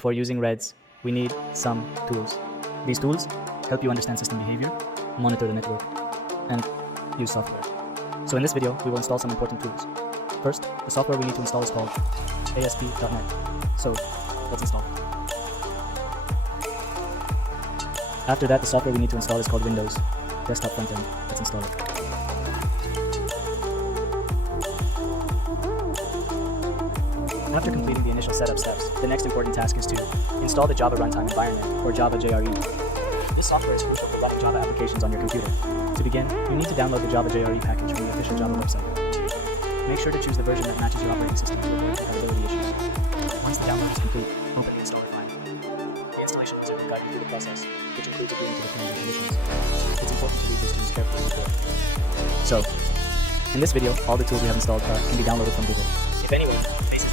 before using Reds, we need some tools. These tools help you understand system behavior, monitor the network, and use software. So in this video, we will install some important tools. First, the software we need to install is called ASP.NET. So let's install it. After that, the software we need to install is called Windows Desktop Frontend. Let's install it. After completing the initial setup steps, the next important task is to install the Java Runtime Environment, or Java JRE. This software is crucial for running Java applications on your computer. To begin, you need to download the Java JRE package from the official Java website. Make sure to choose the version that matches your operating system to avoid compatibility issues. Once the download is complete, open the installer file. The installation user will guide you through the process, which includes agreeing to the terms and conditions. It's important to read these terms carefully before. So, in this video, all the tools we have installed can be downloaded from Google. If anyone faces